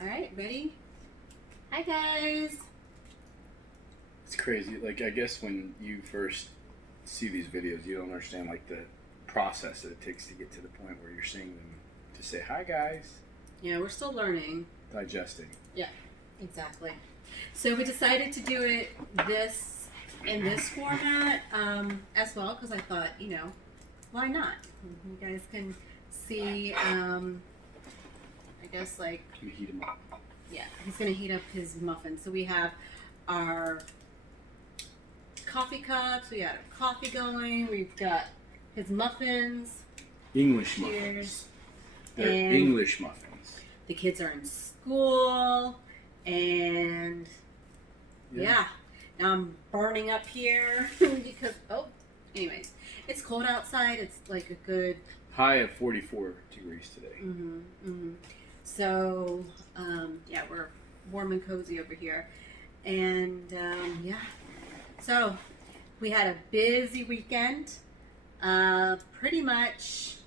All right, ready? Hi, guys. It's crazy. Like, I guess when you first see these videos, you don't understand, like, the process that it takes to get to the point where you're seeing them to say, hi, guys. Yeah, we're still learning. Digesting. Yeah, exactly. So we decided to do it in this format as well because I thought, why not? You guys can see, I guess, like... Can you heat them up? Yeah, he's going to heat up his muffins. So we have our coffee cups. We got our coffee going. We've got his muffins. English Cheers. muffins. They're And English muffins. the kids are in school. And yeah. Now I'm burning up here because, anyways, it's cold outside. It's like a good... High of 44 degrees today. So, yeah, we're warm and cozy over here. And, yeah. So, we had a busy weekend. Pretty much.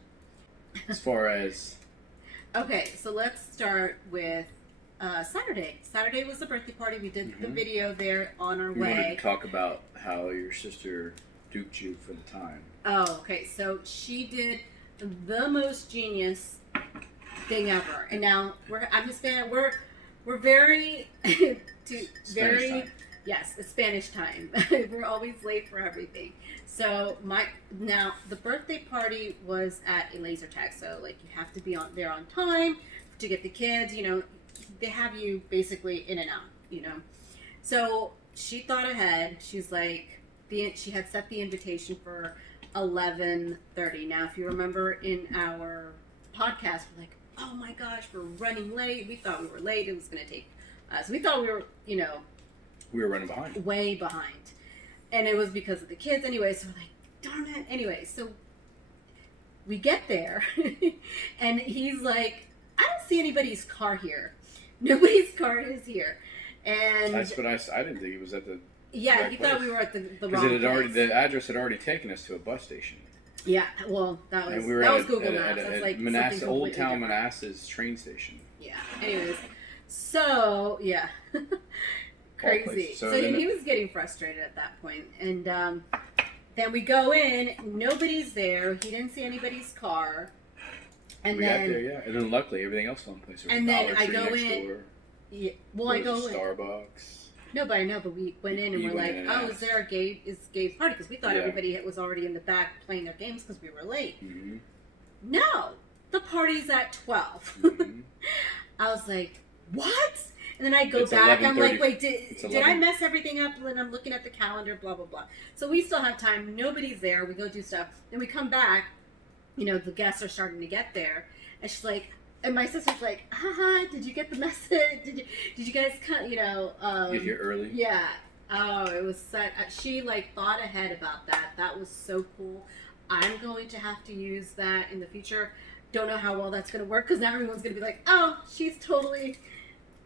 As far as... Okay, so let's start with Saturday. Saturday was the birthday party. We did the video there on our way. We wanted to talk about how your sister duped you for the time. Oh, okay. So, she did the most genius thing ever. And now I'm Hispanic. We're very Spanish time. Yes, it's Spanish time. We're always late for everything. So now the birthday party was at a laser tag. So like you have to be there on time to get the kids. They have you basically in and out. So she thought ahead. She's like she had set the invitation for 11:30. Now, if you remember in our podcast, we're like, oh my gosh, we're running late. We thought we were late. It was going to take us. We thought we were, We were running behind. way behind. And it was because of the kids anyway. So we're like, darn it. Anyway, so we get there and he's like, I don't see anybody's car here. Nobody's car is here. And That's what I didn't think it was at the... Yeah, he thought we were at the wrong place. The address had already taken us to a bus station. Yeah, well, that was Google Maps. That's like Manassas, Old Town different. Manassas train station. Yeah. Anyways, so yeah, crazy. So he was getting frustrated at that point, and then we go in. Nobody's there. He didn't see anybody's car. And we got there, yeah. And then luckily everything else fell in place. And then I go in. Door. Yeah. Well, I go in. Starbucks. No, but I know. But we went in and we're like, "Oh, is there a Gabe's party?" Because we thought everybody was already in the back playing their games because we were late. Mm-hmm. No, the party's at 12. Mm-hmm. I was like, "What?" And then I go back. I'm like, "Wait, did I mess everything up?" And then I'm looking at the calendar. Blah blah blah. So we still have time. Nobody's there. We go do stuff. Then we come back. The guests are starting to get there, and she's like. And my sister's like, haha, did you get the message? Did you guys come, Get here early? Yeah. Oh, it was such, she thought ahead about that. That was so cool. I'm going to have to use that in the future. Don't know how well that's going to work because now everyone's going to be like, oh, she's totally,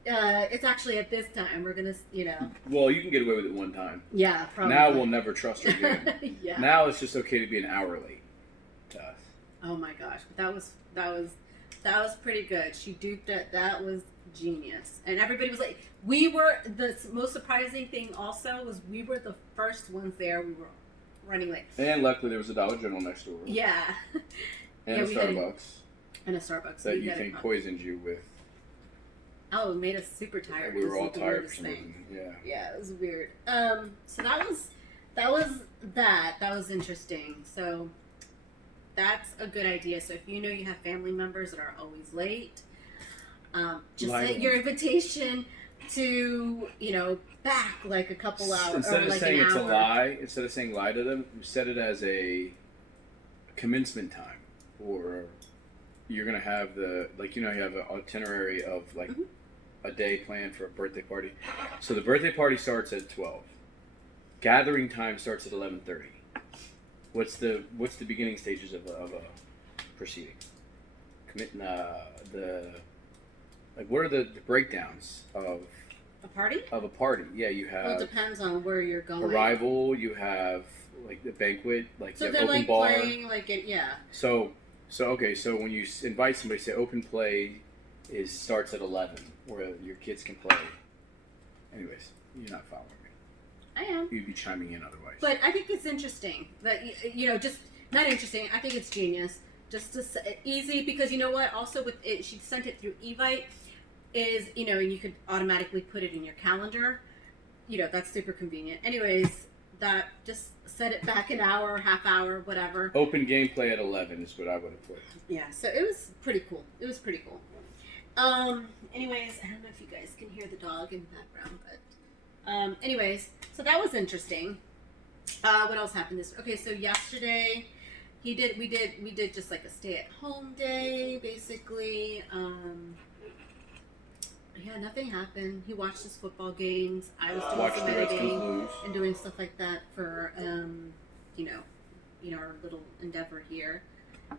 it's actually at this time. We're going to, Well, you can get away with it one time. Yeah, probably. Now we'll never trust her again. Yeah. Now it's just okay to be an hour late to us. Oh my gosh. That was pretty good. She duped it. That was genius. And everybody was like, the most surprising thing also was we were the first ones there. We were running late. And luckily there was a Dollar General next door. Yeah. And a Starbucks. And a Starbucks. That you think poisoned you with. Oh, it made us super tired. We were all tired for some reason. Yeah. Yeah, it was weird. So that was that was interesting. So that's a good idea. So if you have family members that are always late, just set your invitation to, back like a couple hours. Instead of saying it's a lie, instead of saying lie to them, set it as a commencement time. Or you're going to have you have an itinerary of a day planned for a birthday party. So the birthday party starts at 12. Gathering time starts at 11:30. What's the beginning stages of a proceeding? What are the breakdowns of a party? Of a party, yeah. You have. Well, it depends on where you're going. Arrival. You have the banquet, so you have they're open bar. Playing yeah. So when you invite somebody, say open play, starts at 11, where your kids can play. Anyways, you're not following me. I am. You'd be chiming in otherwise. But I think it's interesting that, just not interesting. I think it's genius. Just easy, because you know what? Also with it, she sent it through Evite. And you could automatically put it in your calendar. That's super convenient. Anyways, that just set it back an hour, half hour, whatever. Open gameplay at 11 is what I would have put. Yeah, so it was pretty cool. Anyways, I don't know if you guys can hear the dog in the background, but anyways, so that was interesting. What else happened so yesterday we did just like a stay-at-home day, basically. Yeah, nothing happened. He watched his football games. I was doing some editing and doing stuff like that for our little endeavor here.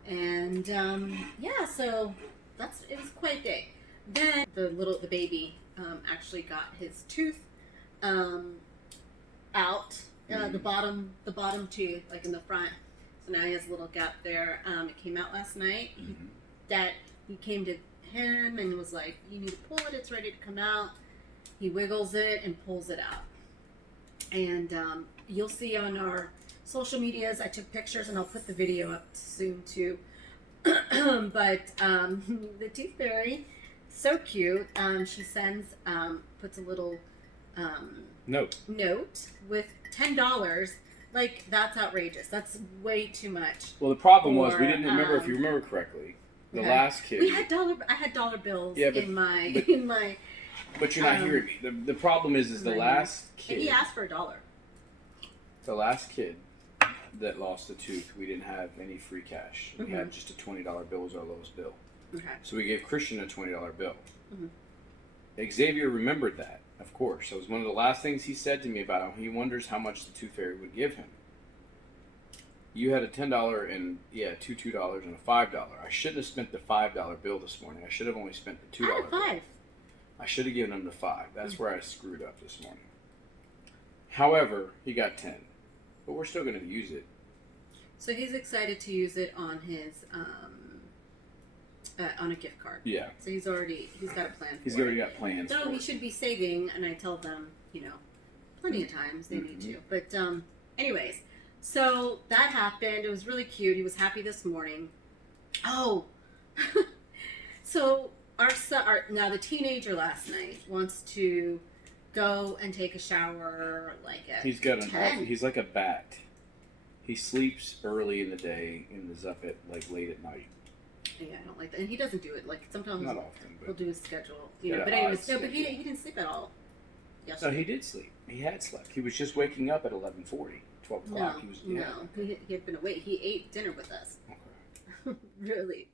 And so it was quite a day. Then the baby actually got his tooth out, the bottom tooth, like in the front. So now he has a little gap there. It came out last night. He came to him and was like, "You need to pull it. It's ready to come out." He wiggles it and pulls it out. And you'll see on our social medias. I took pictures and I'll put the video up soon too. But the tooth fairy, so cute. She puts a little note with $10. Like, that's outrageous. That's way too much. Well, the problem was we didn't remember. If you remember correctly, the last kid. I had dollar bills in my. But you're not hearing me. The problem is the last kid. And he asked for $1. The last kid that lost a tooth, we didn't have any free cash. We had just a $20 bill was our lowest bill. Okay. So we gave Christian a $20 bill. Mm-hmm. Xavier remembered that, of course. It was one of the last things he said to me about him. He wonders how much the tooth fairy would give him. You had a $10 and two $2 and a $5. I shouldn't have spent the $5 bill this morning. I should have only spent the $2 bill. I should have given him the $5. That's where I screwed up this morning. However, he got 10, but we're still going to use it. So he's excited to use it on his on a gift card. Yeah. So he's got a plan. He's already got plans. So he should be saving, and I tell them, plenty of times they need to. But anyways. So that happened. It was really cute. He was happy this morning. Oh, so our son, now the teenager last night wants to go and take a shower like at He's got 10. He's like a bat. He sleeps early in the day and is up at like late at night. Yeah, I don't like that. And he doesn't do it. Like sometimes not often, but he'll do his schedule. But anyways, but he didn't sleep at all yesterday. No, he did sleep. He had slept. He was just waking up at 11:40. 12 o'clock. No, he had been awake. He ate dinner with us. Okay. Really.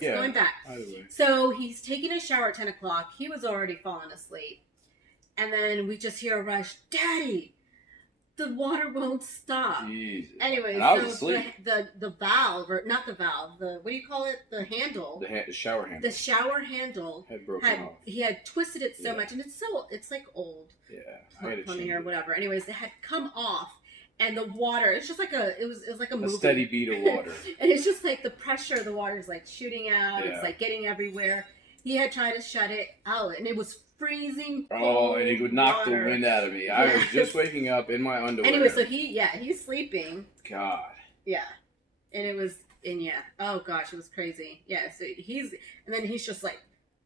Going back. Either way. So he's taking a shower at 10 o'clock. He was already falling asleep. And then we just hear a rush, "Daddy, the water won't stop." Jesus. Anyway, the valve, or not the valve, what do you call it? The handle. The shower handle. The shower handle had broken off. He had twisted it so much, and it's like old. Yeah. Plumbing or whatever. Anyways, it had come off, and the water, it's just like it was like a movie. Steady beat of water. And it's just like the pressure of the water is like shooting out. Yeah. It's like getting everywhere. He had tried to shut it out, and it was freezing. Oh, and he would knock the wind out of me. I was just waking up in my underwear. Anyway, so he's sleeping. God. Yeah. And oh gosh, it was crazy. Yeah, so and then he's just like,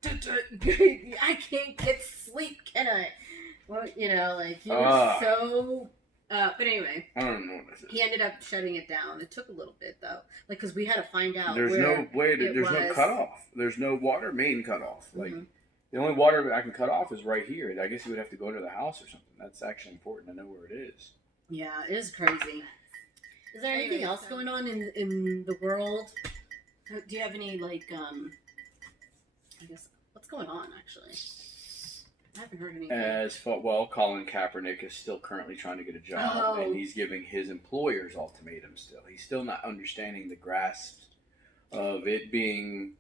"I can't get sleep, can I?" Well, he was so... but anyway. I don't know what this is. He ended up shutting it down. It took a little bit, though. Like, because we had to find out there's no cutoff. There's no water main cutoff. Like, the only water I can cut off is right here. I guess you would have to go into the house or something. That's actually important to know where it is. Yeah, it is crazy. Is there anything else going on in the world? Do you have any, I guess, what's going on, actually? I haven't heard anything. Colin Kaepernick is still currently trying to get a job, and he's giving his employers ultimatums still. He's still not understanding the grasp of it being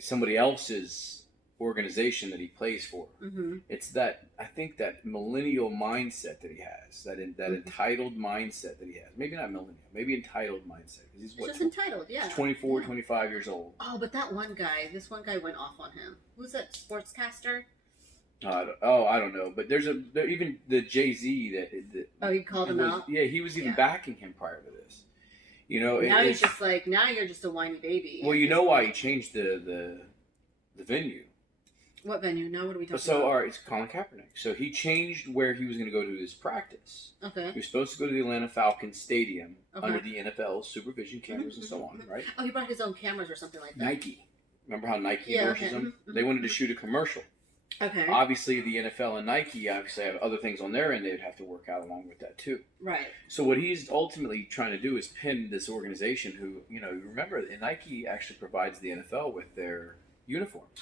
somebody else's organization that he plays for. Mm-hmm. It's that, I think, that millennial mindset that he has, that entitled mindset that he has. Maybe not millennial, maybe entitled mindset. Because he's Just entitled, yeah. He's 24, 25 years old. Oh, but that one guy, this one guy went off on him. Who's that sportscaster? I don't know. But there's even the Jay-Z that he called him out? Yeah, he was even backing him prior to this. You know, now he's just like, now you're just a whiny baby. Well, you know why he changed the venue. What venue? Now what are we talking about? So, all right, it's Colin Kaepernick. So he changed where he was going to go to his practice. Okay. He was supposed to go to the Atlanta Falcons Stadium under the NFL supervision cameras and so on, right? Oh, he brought his own cameras or something like that. Nike. Remember how Nike endorses them? They wanted to shoot a commercial. Okay. Obviously, the NFL and Nike obviously have other things on their end they'd have to work out along with that too. Right. So what he's ultimately trying to do is pin this organization who, you know, remember, Nike actually provides the NFL with their uniforms.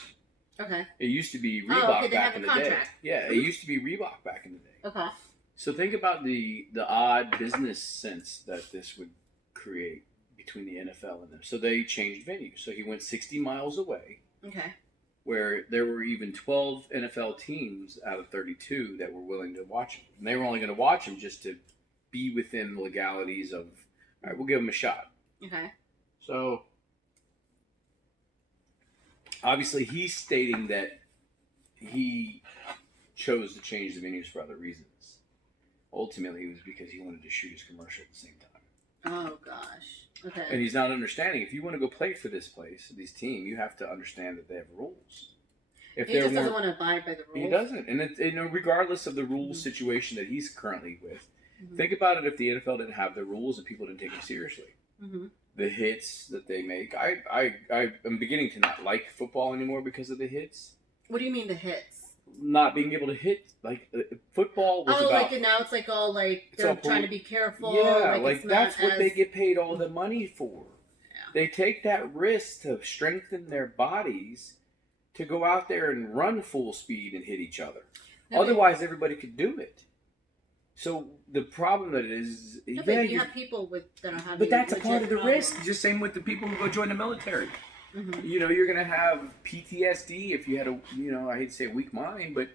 Okay. It used to be Reebok back in the contract. day. Yeah, it used to be Reebok back in the day. Okay. So think about the odd business sense that this would create between the NFL and them. So they changed venues. So he went 60 miles away. Okay. Where there were even 12 NFL teams out of 32 that were willing to watch him. And they were only going to watch him just to be within the legalities of, all right, we'll give him a shot. Okay. So obviously, he's stating that he chose to change the venues for other reasons. Ultimately, it was because he wanted to shoot his commercial at the same time. Oh, gosh. Okay. And he's not understanding. If you want to go play for this team, you have to understand that they have rules. If he just doesn't want to abide by the rules. He doesn't. And regardless of the rules situation that he's currently with, think about it if the NFL didn't have the rules and people didn't take them seriously. Mm-hmm. The hits that they make. I am beginning to not like football anymore because of the hits. What do you mean the hits? Not being able to hit, like, football was about... like, now it's like all, like, they're trying to be careful. Yeah, like that's what they get paid all the money for. Yeah. They take that risk to strengthen their bodies to go out there and run full speed and hit each other. Otherwise, everybody could do it. So the problem that it is... No, but you have people that are having... But that's a part of the risk. Just same with the people who go join the military. Mm-hmm. You know, you're going to have PTSD if you had I hate to say a weak mind, but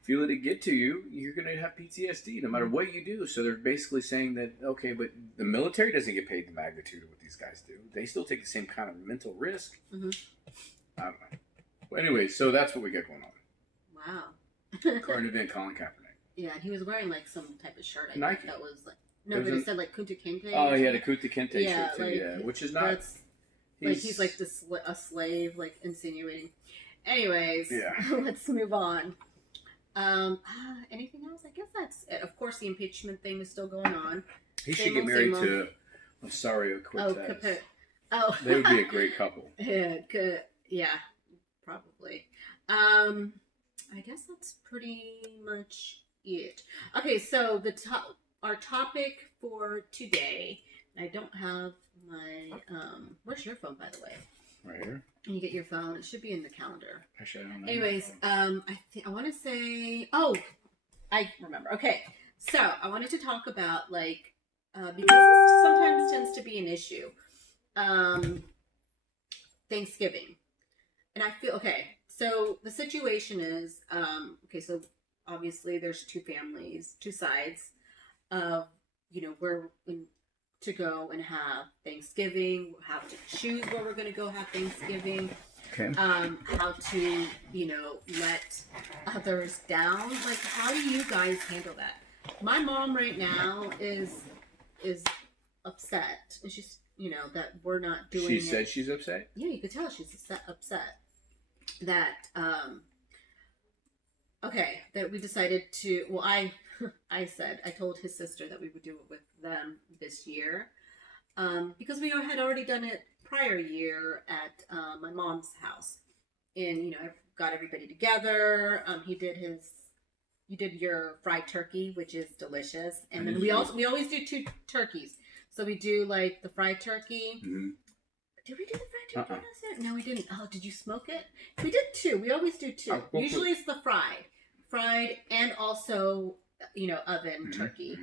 if you let it get to you, you're going to have PTSD no matter what you do. So they're basically saying that, okay, but the military doesn't get paid the magnitude of what these guys do. They still take the same kind of mental risk. Mm-hmm. I don't know. Well, anyway, so that's what we got going on. Wow. Current event, Colin Kaepernick. Yeah, and he was wearing like some type of shirt. I Nike. Think that was like... No, but it said like Kunta Kinte. Oh, he had a Kunta Kinte shirt too, like, which is not... He's like a slave, like insinuating. Anyways, let's move on. Anything else? I guess that's it. Of course, the impeachment thing is still going on. He should get married to Rosario Cortez. They would be a great couple. Yeah, probably. I guess that's pretty much it. Okay, so our topic for today. I don't have my, where's your phone, by the way? Right here. Can you get your phone? It should be in the calendar. Actually, I don't know. Anyways, I want to say, I remember. Okay, so I wanted to talk about, like, because this sometimes tends to be an issue, Thanksgiving. And I feel, so the situation is, so obviously there's two sides of, where to go and have Thanksgiving, how to choose where we're going to go have Thanksgiving, how to, let others down. Like, how do you guys handle that? My mom right now is upset. And she's, that we're not doing it. She said she's upset? Yeah, you could tell she's upset. That, that we decided to, I told his sister that we would do it with them this year, because we had already done it prior year at my mom's house, and I got everybody together. You did your fried turkey, which is delicious, and then we always do two turkeys. So we do like the fried turkey. Mm-hmm. Did we do the fried turkey last year? No, we didn't. Oh, did you smoke it? We did two. We always do two. Usually it's the fried, and also oven turkey.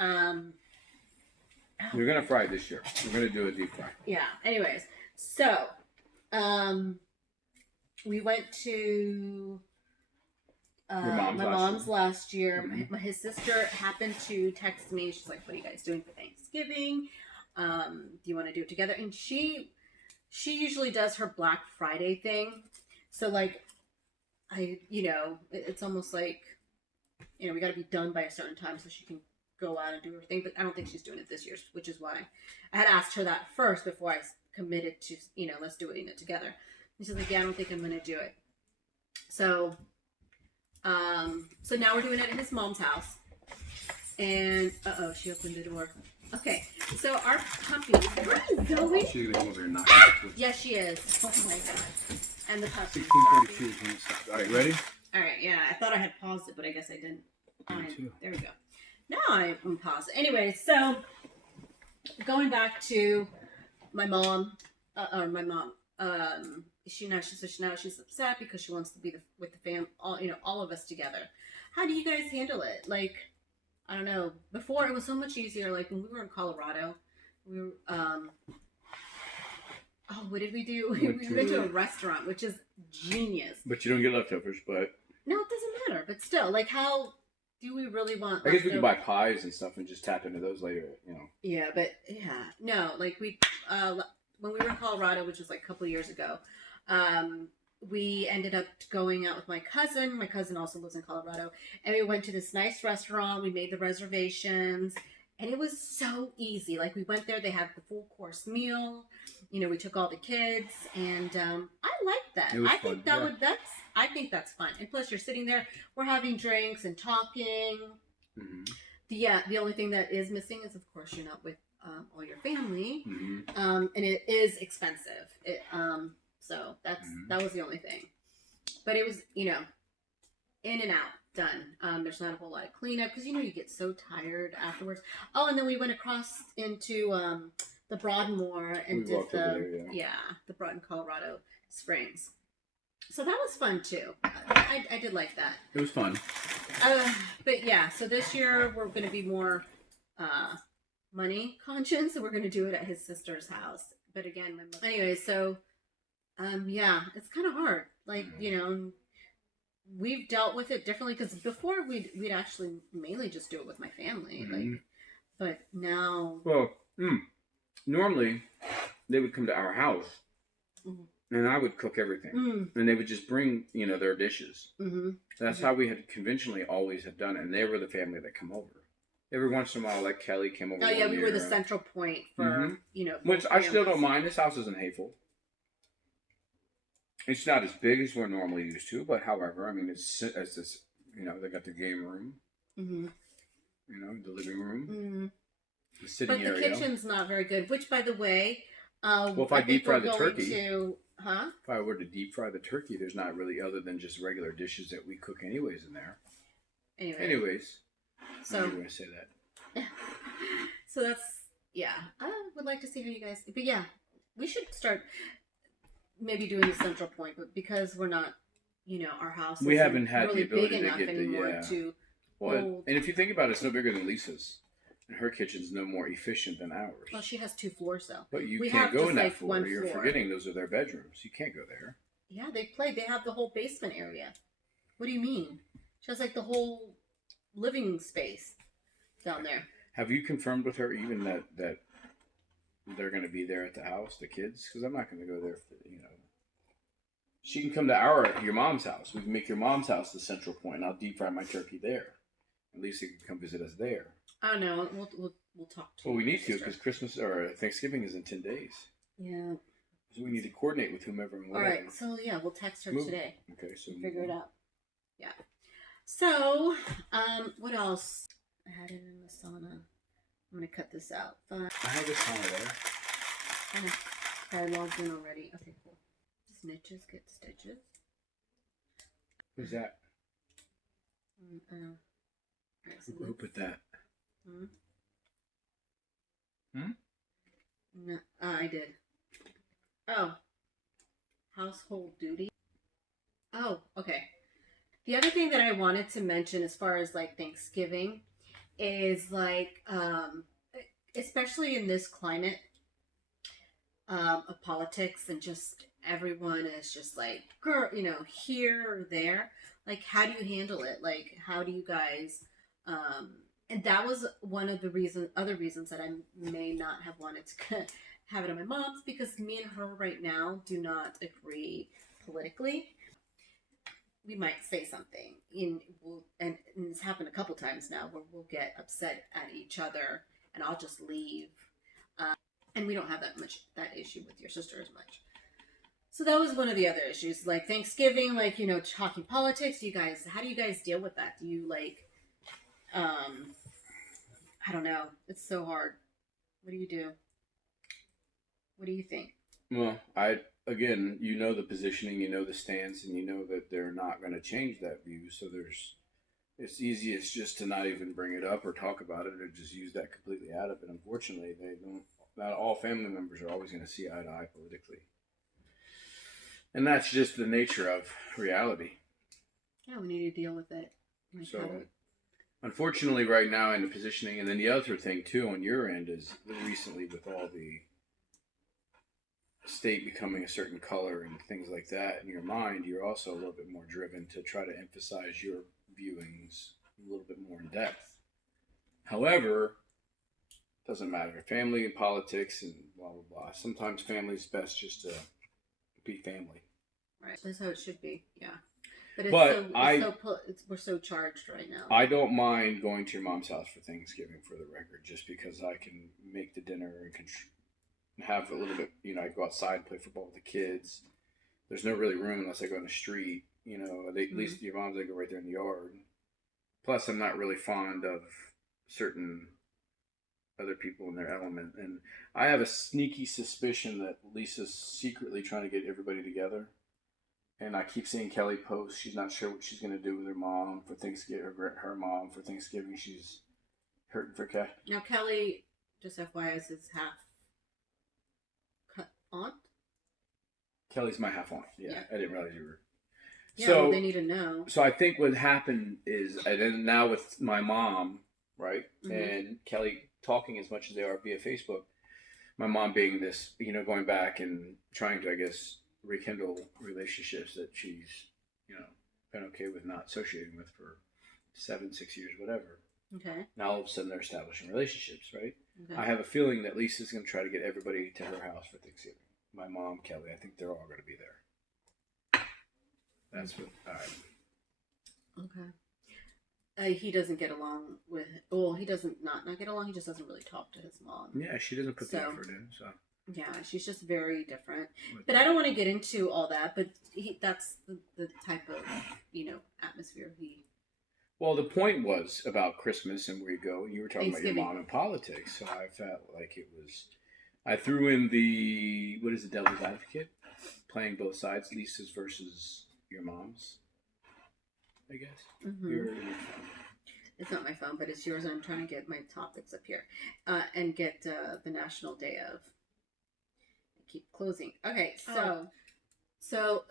Mm-hmm. We're gonna fry it this year. We're gonna do a deep fry. Yeah. Anyways, so we went to my mom's mom's last year. Mm-hmm. His sister happened to text me. She's like, "What are you guys doing for Thanksgiving? Do you want to do it together?" And she usually does her Black Friday thing. So like, it's almost like, we got to be done by a certain time so she can go out and do her thing. But I don't think she's doing it this year, which is why I had asked her that first before I committed to, let's do it together. And she's like, "Yeah, I don't think I'm going to do it." So, so now we're doing it at his mom's house. And, she opened the door. Okay, so our puppy. Hi, Zoe. She's gonna come over here and knock it. Yes, she is. Oh my god. And the puppy. 16:42. All right, ready? All right, yeah. I thought I had paused it, but I guess I didn't. Me too. There we go. Now I'm paused. Anyway, so going back to my mom, she's upset because she wants to be with the fam, all of us together. How do you guys handle it? Like, I don't know. Before it was so much easier. Like when we were in Colorado, we were, what did we do? We went to a restaurant, which is genius. But you don't get leftovers, but... No, it doesn't matter. But still, like, how do we really want... I guess we can buy pies and stuff and just tap into those later, Yeah, but, no, like, when we were in Colorado, which was, like, a couple of years ago, we ended up going out with my cousin. My cousin also lives in Colorado. And we went to this nice restaurant. We made the reservations. And it was so easy. Like, we went there. They had the full course meal. We took all the kids. And I liked that. I think I think that's fun. And plus, you're sitting there. We're having drinks and talking. Mm-hmm. The only thing that is missing is, of course, you're not with all your family. Mm-hmm. And it is expensive. So that was the only thing. But it was, in and out, done. There's not a whole lot of cleanup because, you get so tired afterwards. Oh, and then we went across into the Broadmoor and did the Broad in Colorado Springs. So that was fun too. I did like that. It was fun. But yeah, so this year we're going to be more money conscious. So we're going to do it at his sister's house. But again, anyway, so it's kind of hard. Like, we've dealt with it differently because before we'd actually mainly just do it with my family. Mm-hmm. Like, but now. Well, normally they would come to our house. Mm-hmm. And I would cook everything. And they would just bring, their dishes. Mm-hmm. That's how we had conventionally always had done it. And they were the family that come over. Every once in a while, like Kelly came over. Oh, yeah, we were the central point for, Which I still don't mind. This house isn't hateful. It's not as big as we're normally used to. But however, I mean, it's this, they got the game room. Mm-hmm. The living room. Mm-hmm. The sitting area. But the kitchen's not very good. Which, by the way... well, if I deep fry the turkey... If I were to deep fry the turkey, there's not really other than just regular dishes that we cook anyways in there. Anyways. So I'm going to say that. So that's, I would like to see how you guys, but we should start maybe doing the central point, but because we're not, our house we haven't had really the ability big enough to get anymore to hold. And if you think about it, it's no bigger than Lisa's. And her kitchen's no more efficient than ours. Well, she has 2 floors, though. But we can't go in that floor. You're forgetting those are their bedrooms. You can't go there. Yeah, they have the whole basement area. What do you mean? She has, like, the whole living space down there. Have you confirmed with her even that they're going to be there at the house, the kids? Because I'm not going to go there for, She can come to your mom's house. We can make your mom's house the central point, and I'll deep fry my turkey there. At least you can come visit us there. I don't know. We'll talk to. Well, we need to because Christmas or Thanksgiving is in 10 days. Yeah. So we need to coordinate with whomever and whatever. All right. So we'll text her today. Okay. So figure it out. Yeah. So, what else? I had it in the sauna. I'm gonna cut this out. Fine. I have this sauna there. I logged in already. Okay, cool. Snitches get stitches. Who's that? Who put that? No, I did. Oh. Household duty. Oh, okay. The other thing that I wanted to mention as far as like Thanksgiving is like, especially in this climate of politics and just everyone is just like, girl, here or there. Like, how do you handle it? Like, how do you guys, and that was one of the other reasons that I may not have wanted to have it on my mom's, because me and her right now do not agree politically. We might say something and it's happened a couple times now where we'll get upset at each other and I'll just leave. And we don't have that issue with your sister as much. So that was one of the other issues, like Thanksgiving, like, talking politics. How do you guys deal with that? Do you I don't know. It's so hard. What do you do? What do you think? Well, again, the positioning, the stance, and that they're not going to change that view. So it's easiest just to not even bring it up or talk about it, or just use that completely out of it. Unfortunately, not all family members are always going to see eye to eye politically. And that's just the nature of reality. Yeah, we need to deal with it. Unfortunately, right now in the positioning, and then the other thing too on your end is recently with all the state becoming a certain color and things like that in your mind, you're also a little bit more driven to try to emphasize your viewings a little bit more in depth. However, it doesn't matter. Family and politics and blah, blah, blah. Sometimes family's best just to be family. Right. That's how it should be. Yeah. But we're so charged right now. I don't mind going to your mom's house for Thanksgiving, for the record, just because I can make the dinner and have a little bit, I go outside and play football with the kids. There's no really room unless I go in the street, at least your mom's, they go right there in the yard. Plus, I'm not really fond of certain other people in their element. And I have a sneaky suspicion that Lisa's secretly trying to get everybody together. And I keep seeing Kelly post. She's not sure what she's going to do with her mom for Thanksgiving. Her mom for Thanksgiving. She's hurting for cash. Now, Kelly, just FYI, is his half aunt. Kelly's my half aunt. Yeah, I didn't realize you were. Yeah, so they need to know. So I think what happened is, and then now with my mom, right, and Kelly talking as much as they are via Facebook, my mom being this, going back and trying to, I guess, rekindle relationships that she's, been okay with not associating with for 6 years, whatever. Okay. Now all of a sudden they're establishing relationships, right? Okay. I have a feeling that Lisa's going to try to get everybody to her house for Thanksgiving. My mom, Kelly, I think they're all going to be there. That's what Okay. He doesn't get along with. Well, he doesn't not get along. He just doesn't really talk to his mom. Yeah, she doesn't put the effort in. So. Yeah, she's just very different. But I don't want to get into all that. But that's the type of atmosphere he. Well, the point was about Christmas and where you go. You were talking about your mom and politics, so I felt like it was. I threw in the devil's advocate, playing both sides, Lisa's versus your mom's. I guess. Mm-hmm. It's not my phone, but it's yours. And I'm trying to get my topics up here, and get the National Day of. I keep closing. Okay, so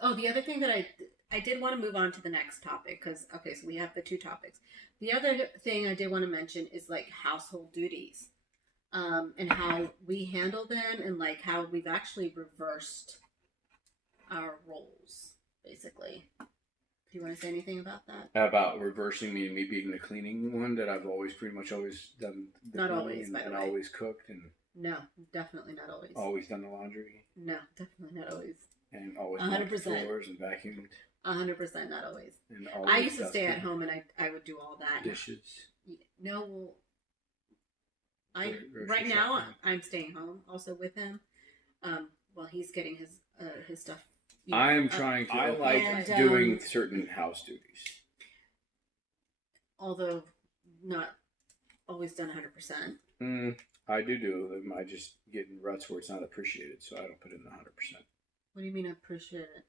the other thing that I did want to move on to the next topic because so we have the two topics. The other thing I did want to mention is like household duties, and how we handle them, and like how we've actually reversed our roles, basically. Do you want to say anything about that? About reversing me being the cleaning one that I've pretty much always done. Not always, by the way. And always cooked and. No, definitely not always. Always done the laundry. No, definitely not always. And always 100% floors and vacuumed. 100% not always. And always I used to stay at home and I would do all that. Dishes. No, right now I'm staying home also with him, while he's getting his stuff. I am trying to. I like doing certain house duties, although not always done 100%. I do them. I just get in ruts where it's not appreciated, so I don't put in the 100%. What do you mean appreciated?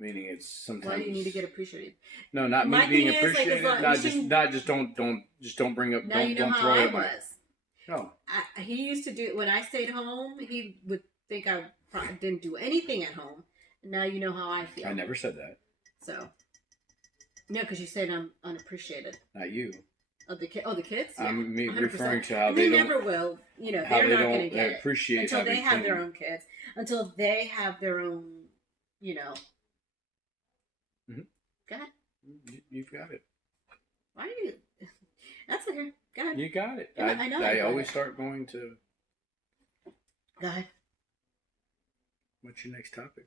Meaning it's sometimes. Why do you need to get appreciated? No, not me being appreciated. Just don't bring up. Now don't you know don't how throw I it. was. No. He used to do when I stayed home. He would think I probably didn't do anything at home. Now you know how I feel. I never said that. So, no, because you said I'm unappreciated. Not you. Oh, the kids? Yeah, I'm 100%. referring to how they never will. They're not going to get appreciate it until everything. they have their own kids. Until they have their own you know. Mm-hmm. Go ahead. You've got it. Why are you? That's okay. Go ahead. You got it. Yeah, I know. I always start going to. Go ahead. What's your next topic?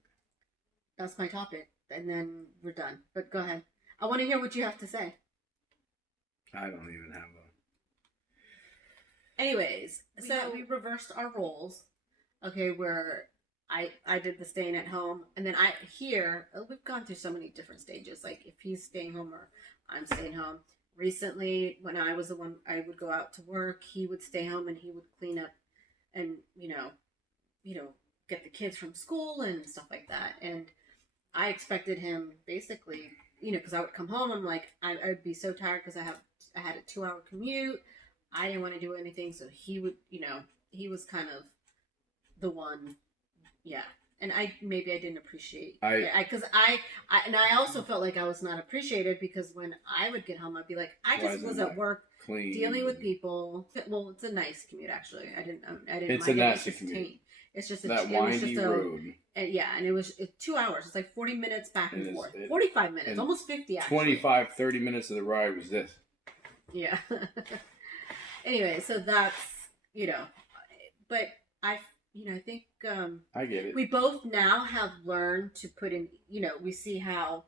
That's my topic, and then we're done. But go ahead. I want to hear what you have to say. I don't even have a. Anyways, so we reversed our roles. Okay, where I did the staying at home, and then we've gone through so many different stages. Like if he's staying home or I'm staying home. Recently, when I was the one, I would go out to work. He would stay home and he would clean up, and get the kids from school and stuff like that. And I expected him basically, because I would come home. I'm like, I'd be so tired because I had a 2-hour commute. I didn't want to do anything, so he would, he was kind of the one, yeah. And I didn't appreciate because I also felt like I was not appreciated because when I would get home, I'd be like, I just was at work clean, dealing with people. Well, it's a nice commute actually. I didn't. It's a nasty commute. It's just that windy road. And 2 hours. It's like 40 minutes back and forth. 45 minutes, almost 50 actually. 30 minutes of the ride was this. Yeah. Anyway, so that's but I think I get it. We both now have learned to put in, we see how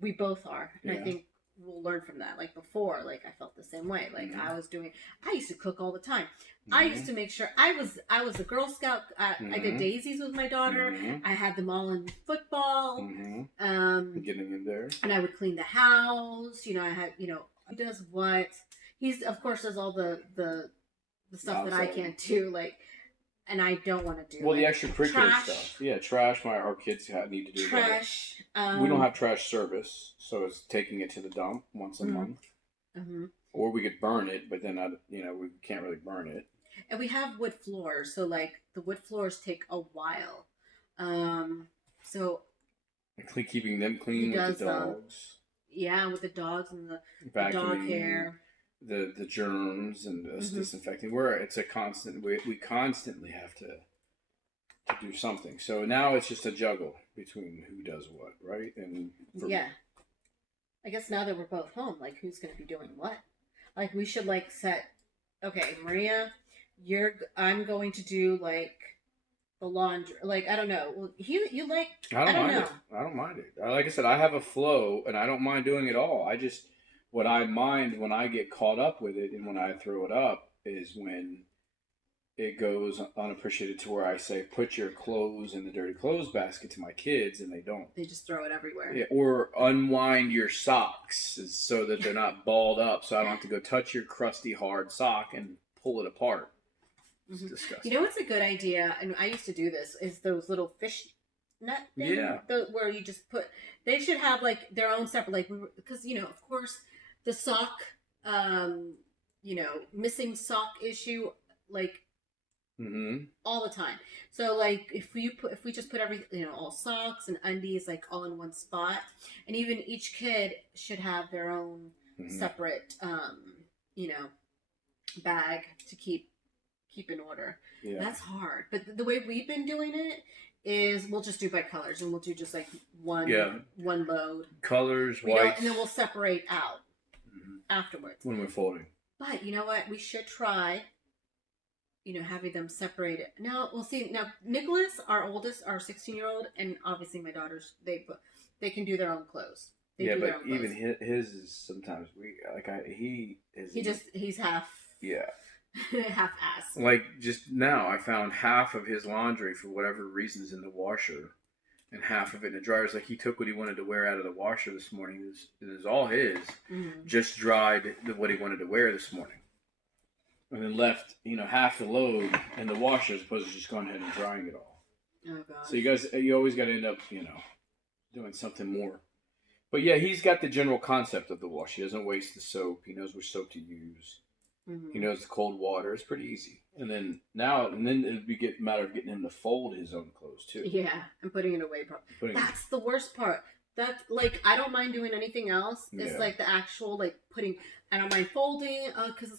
we both are, and I think we'll learn from that. Like before, like I felt the same way. Like I used to cook all the time. I used to make sure I was a Girl Scout. I did daisies with my daughter. I had them all in football. Getting in there, and I would clean the house. I had he does what he's of course does all the stuff that I can't do, like. And I don't want to do. Well, the extracurricular stuff. Yeah, trash. Our kids need to do trash. We don't have trash service, so it's taking it to the dump once a month. Or we could burn it, but then we can't really burn it. And we have wood floors, so like the wood floors take a while. So keeping them clean with the dogs. With the dogs and the vacuuming, dog hair. The germs and us disinfecting. It's a constant. We constantly have to do something. So now it's just a juggle between who does what, right? And I guess now that we're both home, like who's going to be doing what? Like we should set. Okay, Maria, I'm going to do like the laundry. Like I don't know. Well, you like. I don't know. I don't mind it. Like I said, I have a flow, and I don't mind doing it all. I just. What I mind when I get caught up with it and when I throw it up is when it goes unappreciated to where I say, put your clothes in the dirty clothes basket to my kids, and they don't. They just throw it everywhere. Yeah, or unwind your socks so that they're not balled up, so I don't have to go touch your crusty, hard sock and pull it apart. It's disgusting. What's a good idea, and I used to do this, is those little fish net things. Yeah. Where you just put, they should have like their own separate, like, because, of course, the sock, missing sock issue, like, all the time. So, like, if we just put everything, all socks and undies, like, all in one spot, and even each kid should have their own separate, bag to keep in order. Yeah. That's hard. But the way we've been doing it is we'll just do by colors, and we'll do just, like, one load. Colors, whites. And then we'll separate out. Afterwards when we're folding. But you know what, we should try having them separated. Now we'll see. Now Nicholas, our oldest, our 16-year-old, and obviously my daughters, they can do their own clothes. But even his is sometimes he's half half ass. Like just now I found half of his laundry for whatever reasons in the washer and half of it in the dryer. It's like he took what he wanted to wear out of the washer this morning. It was all his. Just dried what he wanted to wear this morning. And then left, half the load in the washer as opposed to just going ahead and drying it all. Oh, God. So you always got to end up, doing something more. But yeah, he's got the general concept of the wash. He doesn't waste the soap. He knows which soap to use. He knows the cold water. It's pretty easy. And then it'd be a matter of getting him to fold his own clothes too. Yeah, and putting it away properly. That's the worst part. That's like, I don't mind doing anything else. It's like the actual, like, putting, I don't mind folding, because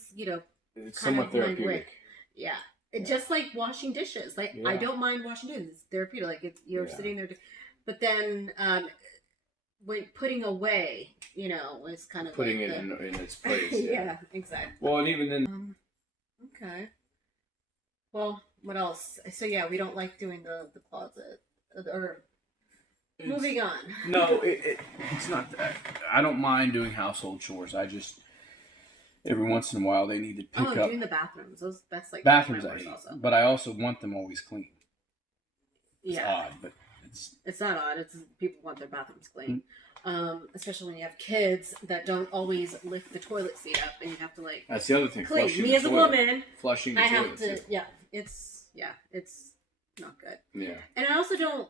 it's somewhat therapeutic. Yeah. Just like washing dishes. Like, I don't mind washing dishes. It's therapeutic. Like, you're sitting there. but then when putting away, is kind of putting like it in its place. yeah, exactly. Well, and even then. Okay. Well, what else? So yeah, we don't like doing the closet or moving on. No, it's not that. I don't mind doing household chores. I just every once in a while they need to pick up doing the bathrooms. That's like bathrooms. I hate, also. but I also want them always clean. It's Yeah. odd, but it's not odd. It's people want their bathrooms clean, especially when you have kids that don't always lift the toilet seat up, and you have to like. That's the other thing. Clean. Me as a woman, flushing the I toilet have to. seat. It's not good. Yeah. And I also don't.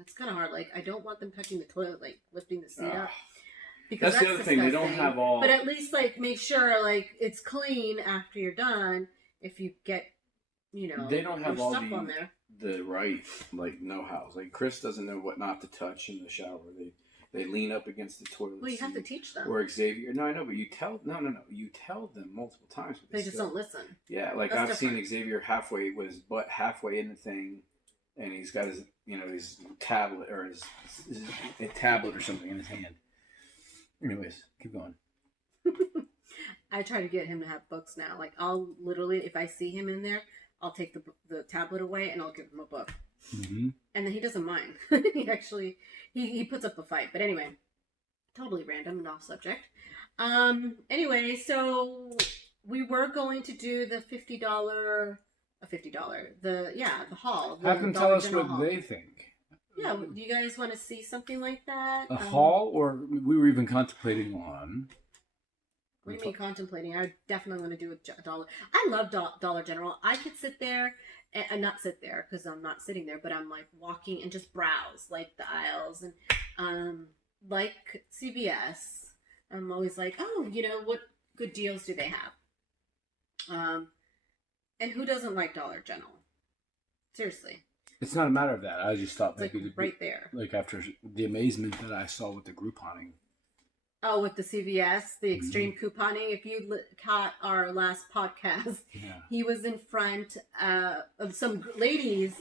It's kind of hard. Like I don't want them touching the toilet, like lifting the seat up. Because that's the other thing. They don't have all. But at least like make sure like it's clean after you're done. If you get, they don't have all stuff on there. The right like know-hows. Like Chris doesn't know what not to touch in the shower. They lean up against the toilet. Well, you have to teach them. Or Xavier. No, I know, but you tell you tell them multiple times. But they just don't listen. Yeah, like I've seen Xavier halfway with his butt halfway in the thing, and he's got his his tablet or his a tablet or something in his hand. Anyways, keep going. I try to get him to have books now. Like I'll literally, if I see him in there, I'll take the tablet away and I'll give him a book. Mm-hmm. And then he doesn't mind. He actually he puts up a fight. But anyway, totally random and off subject. Anyway, so we were going to do the $50 the haul. Have them tell us what they think. Yeah, do you guys want to see something like that? A haul, or we were even contemplating on. What do you mean contemplating? I definitely want to do a dollar. I love Dollar General. I could sit there and not sit there because I'm not sitting there, but I'm like walking and just browse like the aisles and like CVS. I'm always like, oh, what good deals do they have? And who doesn't like Dollar General? Seriously. It's not a matter of that. I just thought it's like right there. Like after the amazement that I saw with the Grouponing. Oh, with the CVS, the extreme couponing. If you caught our last podcast, he was in front of some ladies,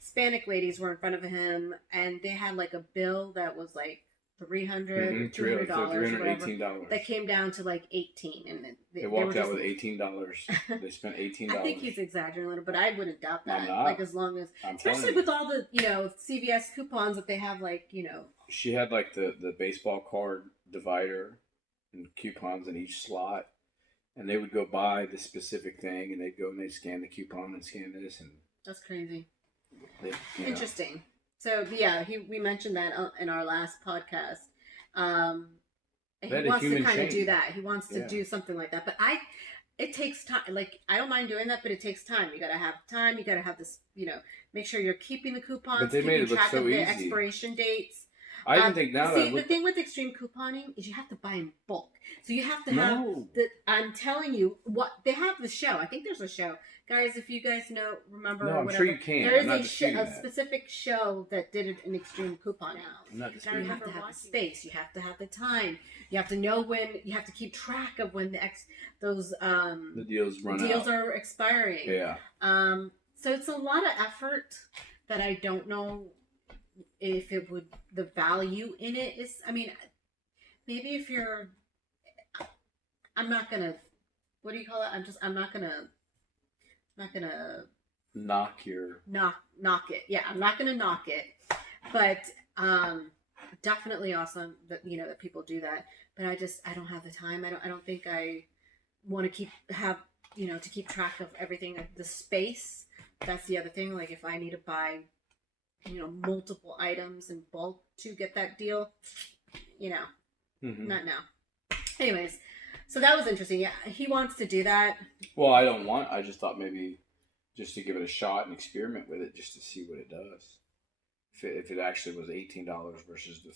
Hispanic ladies were in front of him, and they had like a bill that was like $300, $200, $318. That came down to like $18, and they walked out with $18. They spent $18. I think he's exaggerating a little, but I wouldn't doubt that. I'm not. Like as long as, especially with all the CVS coupons that they have, like She had like the baseball card divider and coupons in each slot, and they would go buy the specific thing, and they'd go and they'd scan the coupon and scan this, and that's crazy. Interesting. So yeah, we mentioned that in our last podcast. He wants to kind of do that. He wants to do something like that, but it takes time. Like I don't mind doing that, but it takes time. You got to have time. You got to have this. Make sure you're keeping the coupons. But they made it look so easy. The expiration dates. I even think now. See, the thing with extreme couponing is you have to buy in bulk. So you have to have the. I'm telling you, what they have the show. I think there's a show, guys. If you guys remember. No, I'm whatever, sure you can. There is a specific show that did an extreme couponing. I'm not disputing. You have to have the space. You have to have the time. You have to know when. You have to keep track of when the deals run out. Deals are expiring. Yeah. So it's a lot of effort that I don't know if it would, the value in it is, I mean, maybe if you're, I'm not gonna, what do you call it? I'm not gonna knock it. Yeah, I'm not gonna knock it, but definitely awesome that that people do that. But I don't have the time. I don't think I want to to keep track of everything. The space. That's the other thing. Like if I need to buy, multiple items in bulk to get that deal, not now. Anyways, so that was interesting. Yeah, he wants to do that. Well, I just thought maybe just to give it a shot and experiment with it just to see what it does. If it actually was $18 versus the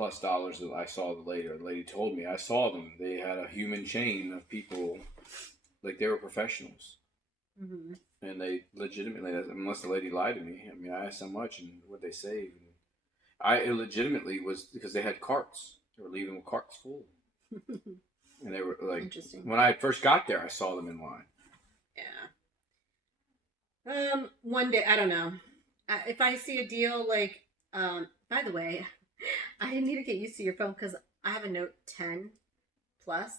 $300+ that I saw the lady told me. I saw them. They had a human chain of people, like they were professionals. Mm-hmm. And they legitimately, unless the lady lied to me, I mean, I asked how much and what they saved. It legitimately was because they had carts. They were leaving with carts full. And they were like, interesting. When I first got there, I saw them in line. Yeah. One day, I don't know. if I see a deal like, by the way, I need to get used to your phone because I have a Note 10 Plus,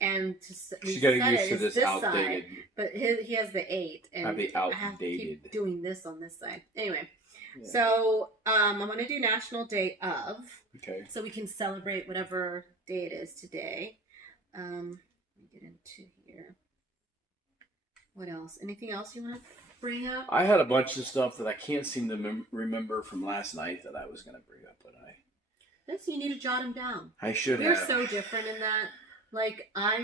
and She's getting used to this outdated. Side, but he has the 8, and I have to keep doing this on this side. Anyway, yeah. So I'm going to do National Day of. Okay. So we can celebrate whatever day it is today. Let me get into here. What else? Anything else you want to bring up? I had a bunch of stuff that I can't seem to remember from last night that I was going to bring up, but That's, you need to jot them down. I should We're have. so different in that. Like, I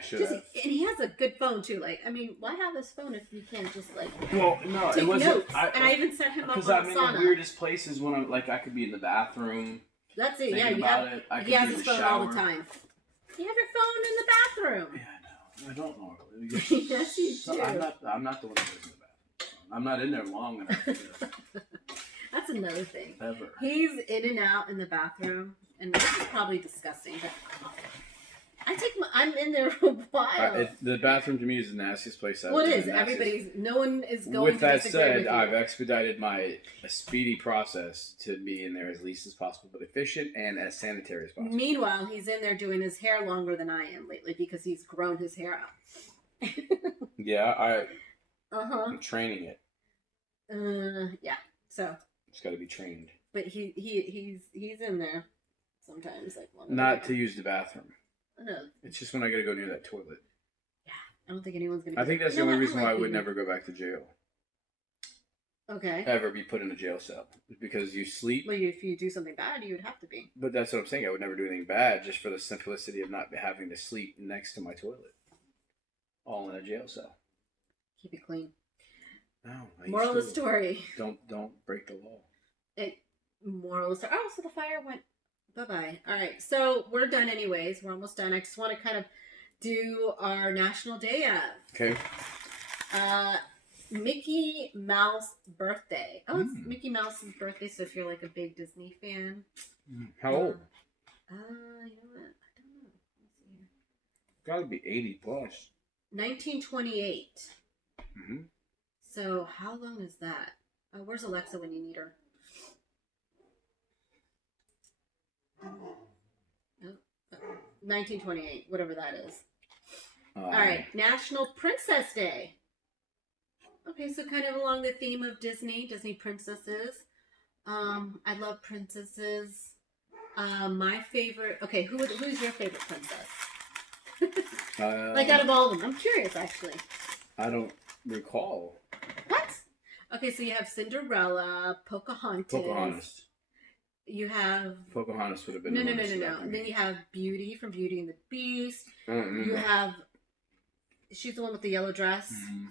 should have. And he has a good phone, too. Like, I mean, why have this phone if you can't just, like, well, no, take it wasn't. notes? And I even set him up on Because I'm in Asana. the weirdest places when I'm, like, I could be in the bathroom. That's it, yeah. He has his phone all the time. You have your phone in the bathroom. Yeah, I know. I don't know. Yes, you do. I'm not the one who's in the bathroom. I'm not in there long enough. That's another thing. Ever. He's in and out in the bathroom, and this is probably disgusting, but I'm in there for a while. The bathroom to me is the nastiest place ever. Well, it is. No one is going with to that disagree said, with you. I've expedited a speedy process to be in there as least as possible, but efficient and as sanitary as possible. Meanwhile, he's in there doing his hair longer than I am lately because he's grown his hair out. Yeah, I'm training it. Yeah. So it's got to be trained. But he's in there sometimes, like not to use the bathroom. No. It's just when I got to go near that toilet. Yeah, I don't think anyone's gonna. I think that's the only reason why I would never go back to jail. Okay. Ever be put in a jail cell because you sleep. Well, if you do something bad, you would have to be. But that's what I'm saying. I would never do anything bad just for the simplicity of not having to sleep next to my toilet, all in a jail cell. Keep it clean. No. Moral of the story. Don't break the law. Moral of the story. Oh, so the fire went. Bye-bye. All right. So we're done anyways. We're almost done. I just want to kind of do our National Day of. Okay. Mickey Mouse birthday. Oh, it's Mickey Mouse's birthday, so if you're like a big Disney fan. How old? You know what? I don't know. Let's see here. Gotta be 80 plus. 1928. Mm-hmm. So how long is that? Where's Alexa when you need her? 1928, whatever that is. All right, National Princess Day. Okay, so kind of along the theme of Disney princesses. I love princesses. My favorite. Okay, who's your favorite princess? Like out of all of them, I'm curious actually. I don't recall. What? Okay, so you have Cinderella, Pocahontas. You have Pocahontas would have been no. And then you have Beauty from Beauty and the Beast. Mm-hmm. You have she's the one with the yellow dress. Mm-hmm.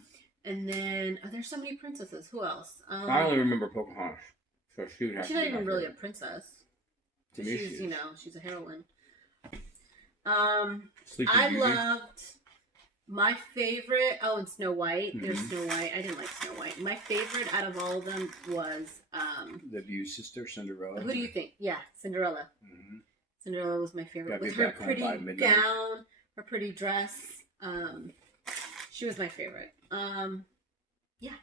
And then there's so many princesses. Who else? I only remember Pocahontas. So she's not even really a princess. To me, she's she's a heroine. Sleeping I Beauty. loved my favorite. Oh, and Snow White. Mm-hmm. There's Snow White. I didn't like Snow White. My favorite out of all of them was the View sister, Cinderella. Who do you think? Yeah, Cinderella. Mm-hmm. Cinderella was my favorite. With her pretty gown, her pretty dress. She was my favorite. Yeah,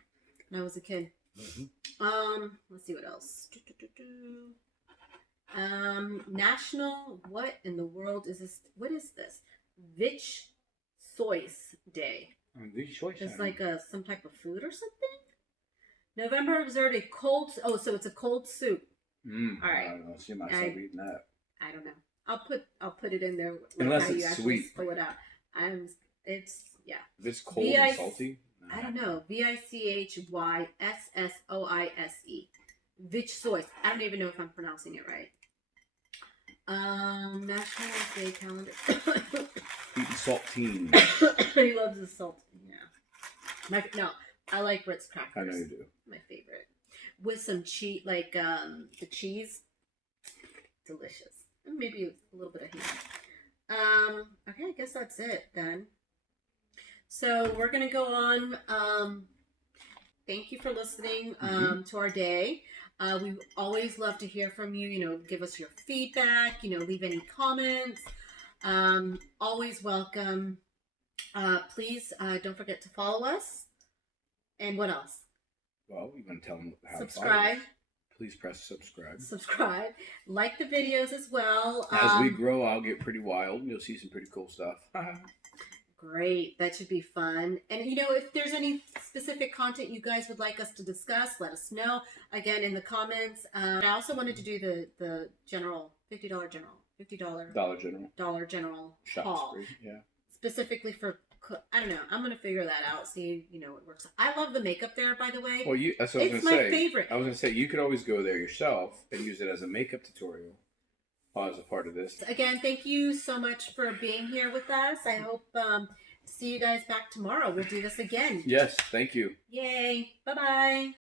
when I was a kid. Mm-hmm. Let's see what else. National. What in the world is this? What is this? VICHYSSOISE Day. VICHYSSOISE. It's like some type of food or something. November observed a cold. Oh, so it's a cold soup. All right. I don't see myself eating that. I don't know. I'll put it in there. Like unless how it's you sweet. Pull it out. It's yeah. If it's cold and salty. I don't know. VICHYSSOISE. VICHYSSOISE. I don't even know if I'm pronouncing it right. National Day calendar. Eating saltine. He loves the salt. Yeah. I like Ritz crackers. I know you do. My favorite. With some cheese, like the cheese. Delicious. And maybe a little bit of ham. Okay, I guess that's it then. So we're gonna go on. Thank you for listening to our day. We always love to hear from you. Give us your feedback. Leave any comments. Always welcome. Please don't forget to follow us. And what else? Well, you want to tell them how subscribe. to find us. Please press subscribe. Subscribe. Like the videos as well. As we grow, I'll get pretty wild, and you'll see some pretty cool stuff. Great. That should be fun. And, if there's any specific content you guys would like us to discuss, let us know. Again, in the comments. I also wanted to do the general, $50 general. Dollar General Shop haul. spree, yeah. Specifically for, I don't know. I'm going to figure that out. See, it works. I love the makeup there, by the way. Well, that's what I was It's going to my say. favorite. I was going to say, you could always go there yourself and use it as a makeup tutorial as a part of this. Again, thank you so much for being here with us. I hope to see you guys back tomorrow. We'll do this again. Yes, thank you. Yay. Bye-bye.